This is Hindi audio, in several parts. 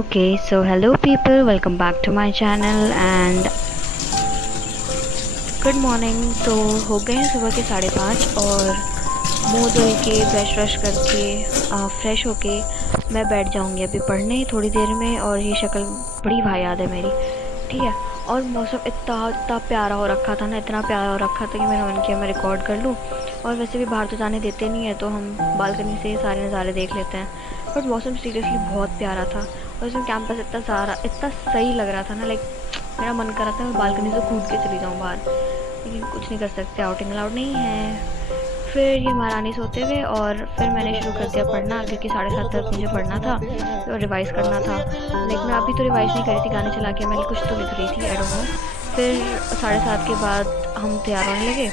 Okay, so hello people, welcome back to my channel and good morning. तो हो गए हैं सुबह के 5:30 और मुंह धुल के ब्रश व्रश करके फ्रेश होके मैं बैठ जाऊंगी अभी पढ़ने थोड़ी देर में। और ये शक्ल बड़ी वाहियात है मेरी, ठीक है। और मौसम इतना इतना प्यारा हो रखा था ना, इतना प्यारा हो रखा था कि मैंने मन किया मैं रिकॉर्ड कर लूँ। और वैसे भी बाहर तो जाने देते नहीं है तो हम बालकनी से सारे नज़ारे देख लेते हैं। बट मौसम सीरियसली बहुत प्यारा था और उसमें कैंपस इतना सही लग रहा था ना, लाइक मेरा मन कर रहा था मैं बालकनी से कूद के चली जाऊँ बाहर, लेकिन कुछ नहीं कर सकते, आउटिंग अलाउड नहीं है। फिर ये महारानी सोते हुए और फिर मैंने शुरू कर दिया पढ़ना, क्योंकि 7:30 तक मुझे पढ़ना था तो रिवाइज़ करना था। लेकिन मैं अभी तो रिवाइज़ नहीं कर रही थी, गाने चला के मैं कुछ तो लिख रही थी, आई डोंट नो। फिर 7:30 के बाद हम तैयार होने लगे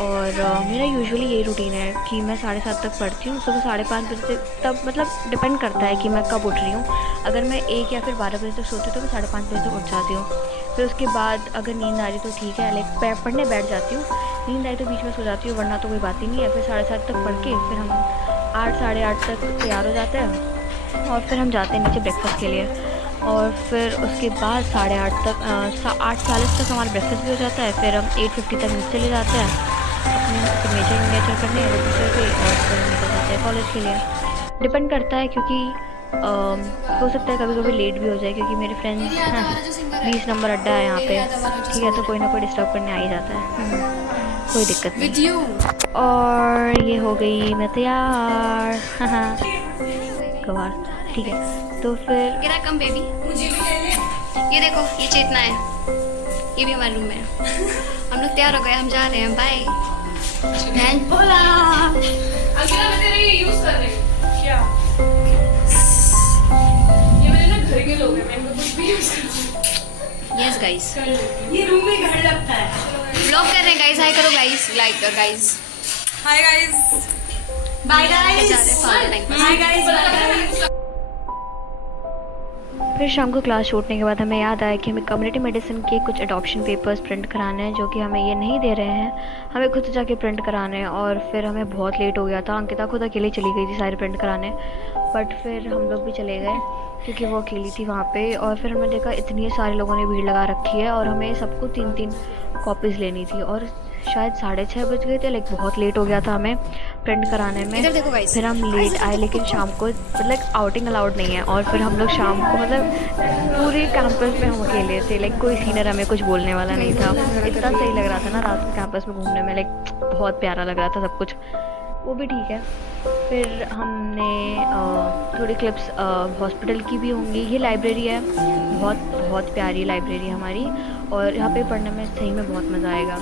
और मेरा यूजुअली यही रूटीन है कि मैं 7:30 तक पढ़ती हूँ, सुबह 5:30 बजे से। तब मतलब डिपेंड करता है कि मैं कब उठ रही हूँ। अगर मैं 1 या फिर 12 बजे तक सोती हूँ तो मैं 5:30 बजे तक उठ जाती हूँ। फिर उसके बाद अगर नींद आ रही तो ठीक है, लाइक पढ़ने बैठ जाती हूँ। नींद आई तो बीच में सो जाती हूँ, वरना तो कोई बात ही नहीं है। फिर 7:30 तक पढ़ के फिर हम 8 साढ़े 8 तक तैयार हो जाते हैं और फिर हम जाते हैं नीचे ब्रेकफास्ट के लिए। और फिर उसके बाद 8:30 तक 8:40 तक हमारा ब्रेकफास्ट भी हो जाता है। फिर हम 8:50 तक नीचे चले जाते हैं अपने सिग्नेचर करने रजिस्टर पे और फिर निकल जाते हैं कॉलेज के लिए। डिपेंड करता है क्योंकि हो सकता है कभी कभी लेट भी हो जाए, क्योंकि मेरे फ्रेंड्स हैं 20 नंबर अड्डा है यहाँ पे, ठीक है। तो कोई ना कोई डिस्टर्ब करने आ ही जाता है, कोई दिक्कत नहीं। और ये हो गई मैं तैयार कमाल, ठीक है। तो फिर गिरा कम बेबी, ये देखो ये चेतना है, ये भी हमारे रूम में है। हम लोग तैयार हो गए, हम जा रहे हैं, बाय। अंकिता मैं तेरा ये यूज कर रही हूँ क्या? ये मेरे ना घर के लोग हैं, मैं इनको कुछ भी यूज कर। यस गाइस, ये रूम में घर लगता है। व्लॉग कर रहे हैं गाइस, हाय करो गाइस, लाइक करो guys, hi guys, bye guys, hi guys. फिर शाम को क्लास छूटने के बाद हमें याद आया कि हमें कम्युनिटी मेडिसिन के कुछ एडॉप्शन पेपर्स प्रिंट कराने हैं, जो कि हमें ये नहीं दे रहे हैं, हमें खुद से जाके प्रिंट कराने हैं। और फिर हमें बहुत लेट हो गया था, अंकिता खुद अकेली चली गई थी सारे प्रिंट कराने, बट फिर हम लोग भी चले गए क्योंकि वो अकेली थी वहाँ पे। और फिर हमने देखा इतनी सारे लोगों ने भीड़ लगा रखी है और हमें सबको 3-3 कॉपीज़ लेनी थी और शायद 6:30 बज गए थे, लाइक बहुत लेट हो गया था हमें प्रिंट कराने में। इधर देखो गाइस, फिर हम लेट आए, लेकिन शाम को मतलब आउटिंग अलाउड नहीं है। और फिर हम लोग शाम को मतलब पूरे कैंपस में हम अकेले थे, लाइक कोई सीनियर हमें कुछ बोलने वाला नहीं था। इतना सही लग रहा था ना रात को कैंपस में घूमने में, लाइक बहुत प्यारा लग रहा था सब कुछ, वो भी ठीक है। फिर हमने थोड़ी क्लिप्स हॉस्पिटल की भी होंगी। ये लाइब्रेरी है, बहुत बहुत प्यारी लाइब्रेरी हमारी, और यहाँ पे पढ़ने में सही में बहुत मज़ा आएगा।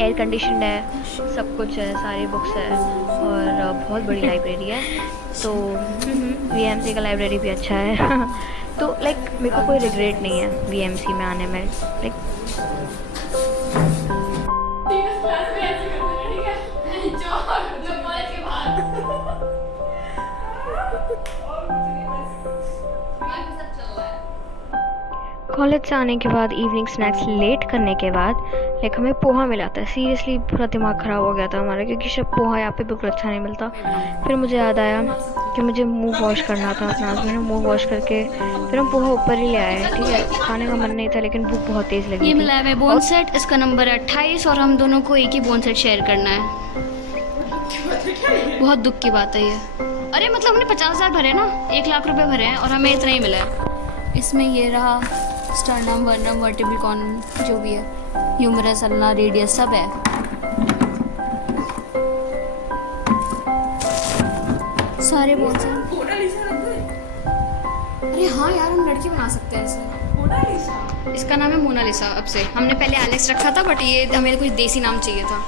एयर कंडीशनड है, सब कुछ है, सारी बुक्स है और बहुत बड़ी लाइब्रेरी है। तो वीएमसी का लाइब्रेरी भी अच्छा है तो लाइक मेरे को कोई रिग्रेट नहीं है वीएमसी में आने में, लाइक क्लास में ऐसे करते हैं, ठीक है? जो कॉलेज के बाद कॉलेज से आने के बाद इवनिंग स्नैक्स लेट करने के बाद लाइक हमें पोहा मिला था। सीरियसली पूरा दिमाग ख़राब हो गया था हमारा, क्योंकि सब पोहा यहाँ पे बिल्कुल अच्छा नहीं मिलता। फिर मुझे याद आया कि मुझे मुंह वॉश करना था अपना, मैंने मुंह वॉश करके फिर हम पोहा ऊपर ही ले आए, ठीक है। खाने का मन नहीं था लेकिन भूख बहुत तेज़ लगी ये थी। मिला है हमें बोन सेट, इसका नंबर है 28 और हम दोनों को एक ही बोन सेट शेयर करना है। बहुत दुख की बात है ये। अरे मतलब हमने 50,000 भरे ना, 1 लाख रुपए भरे हैं और हमें इतना ही मिला है। इसमें ये रहा स्टर्नम, वर्नम, वर्टिब्रल कॉलम, जो भी है, ह्यूमरस, अल्ना, रेडियस, सब है। सारे बोन सेट। मोनालिसा रख दे। अरे हाँ यार, हम लड़की बना सकते हैं इसे। मोनालिसा, इसका नाम है मोनालिसा अब से। हमने पहले एलेक्स रखा था, बट ये हमें कुछ देसी नाम चाहिए था।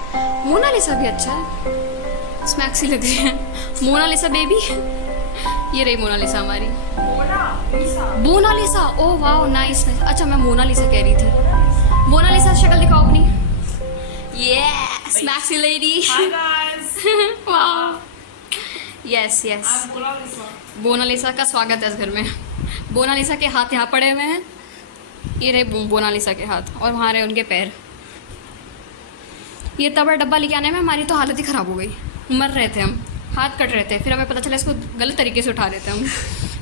मोनालिसा भी अच्छा है, स्मैक्सी लग रही है। मोनालिसा बेबी ये रही मोनालिसा हमारी। मोनालिसा, ओह वाह नाइस। अच्छा मैं मोनालिसा कह रही थी। मोनालिसा शक्ल दिखाओ अपनी। ये स्मैक्सी लेडी। हाय गाइस, वाह, यस यस, मोनालिसा। मोनालिसा का स्वागत है इस घर में। मोनालिसा के हाथ यहाँ पड़े हुए हैं, ये रहे मोनालिसा के हाथ, और वहाँ रहे उनके पैर। ये तबड़ डब्बा लेके आने में हमारी तो हालत ही ख़राब हो गई, मर रहे थे हम, हाथ कट रहे थे। फिर हमें पता चला इसको गलत तरीके से उठा रहे थे हम।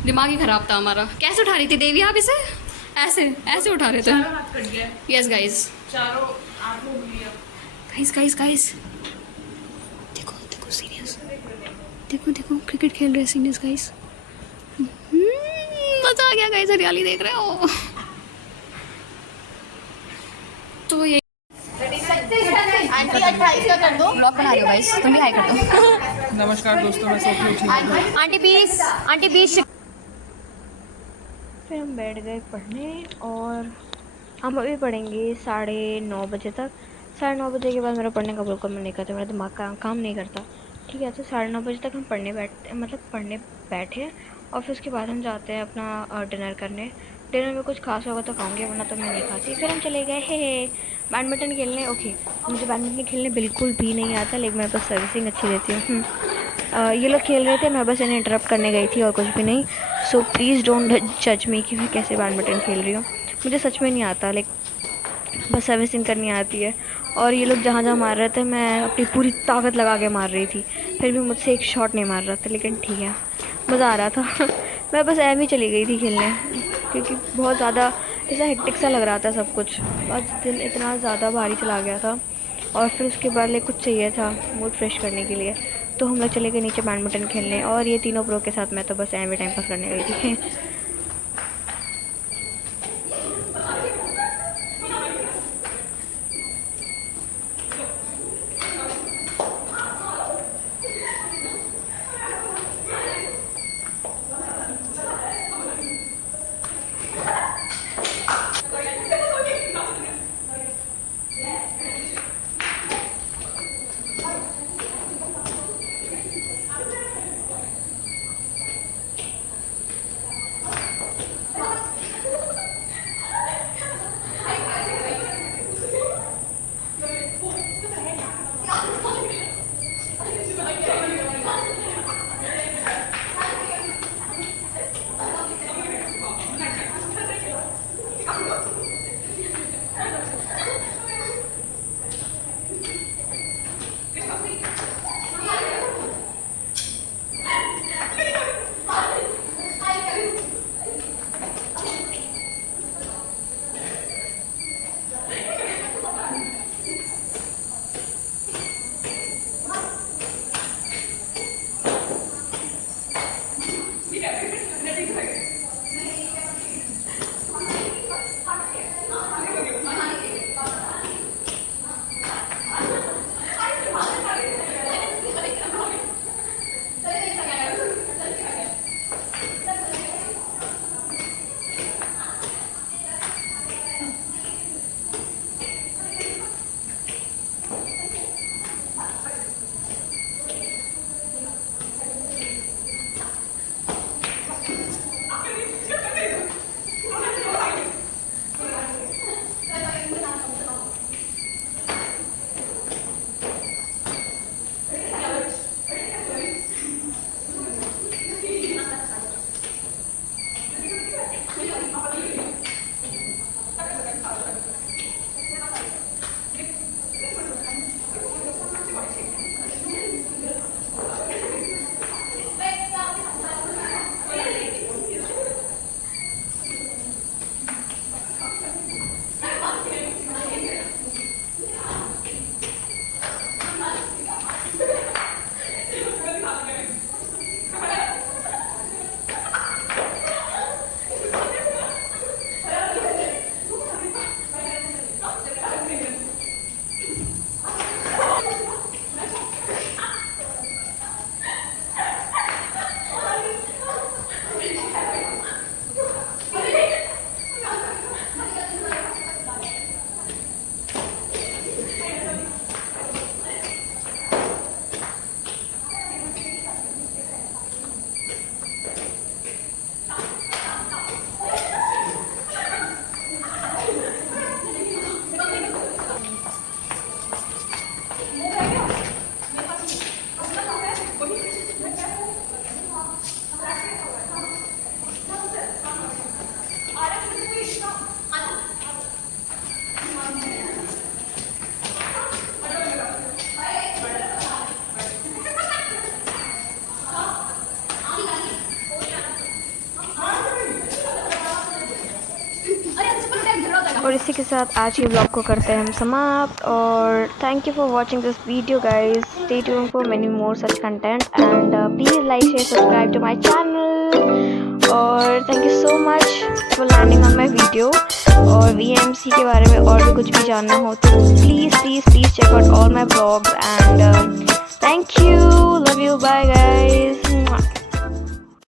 दिमाग ही खराब था हमारा। कैसे उठा रही थी देवी आप इसे? ऐसे ऐसे उठा रहे थे। हाथ कट गया। यस गाइस, चारों आंखों लिया। गाइस गाइस गाइस, देखो देखो सीरियस, देखो देखो क्रिकेट खेल रहे हैं सीरियस गाइस। मजा आ गया गाइस, हरियाली देख रहे हो। तो ये आंटी 28 का कर दो। ब्लॉग बना रहे हो गाइस, तुम भी हाई कर दो। नमस्कार दोस्तों, मैं सोफी उठी। Aunty 20, aunty 20। फिर हम बैठ गए पढ़ने और हम अभी पढ़ेंगे 9:30 बजे तक। 9:30 बजे के बाद मेरा पढ़ने का बिल्कुल मन नहीं करता, मेरा दिमाग का काम नहीं करता। ठीक है, तो 9:30 बजे तक हम पढ़ने बैठे और फिर उसके बाद हम जाते हैं अपना डिनर करने। डिनर में कुछ खास होगा तो खाऊंगी, वरना तो मैं नहीं खाती। फिर हम चले गए हे बैडमिंटन खेलने। ओके, मुझे बैडमिंटन खेलने बिल्कुल भी नहीं आता, लेकिन मैं बस सर्विसिंग अच्छी देती हूँ। ये लोग खेल रहे थे, मैं बस इन्हें इंटरप्ट करने गई थी और कुछ भी नहीं। सो प्लीज़ डोंट जज मी कि मैं कैसे बैडमिंटन खेल रही हूँ। मुझे सच में नहीं आता, बस सर्विसिंग करनी आती है। और ये लोग जहाँ जहाँ मार रहे थे, मैं अपनी पूरी ताकत लगा के मार रही थी, फिर भी मुझसे एक शॉट नहीं मार रहा था। लेकिन ठीक है, मज़ा आ रहा था। मैं बस ऐसे ही चली गई थी खेलने, क्योंकि बहुत ज़्यादा ऐसा हेक्टिक सा लग रहा था सब कुछ। आज दिन इतना ज़्यादा भारी चला गया था और फिर उसके बाद कुछ चाहिए था मूड फ्रेश करने के लिए, तो हम लोग चले गए नीचे बैडमिंटन खेलने। और ये तीनों प्रो के साथ मैं तो बस ऐसे टाइम पास करने गई थी। इसी के साथ आज के ब्लॉग को करते हैं हम समाप्त और thank you for watching this video guys. Stay tuned for many more such content and please like share subscribe to my channel और thank you so much for learning on my video. और VMC के बारे में और भी कुछ भी जानना हो तो please please please check out all my blogs and thank you, love you, bye guys.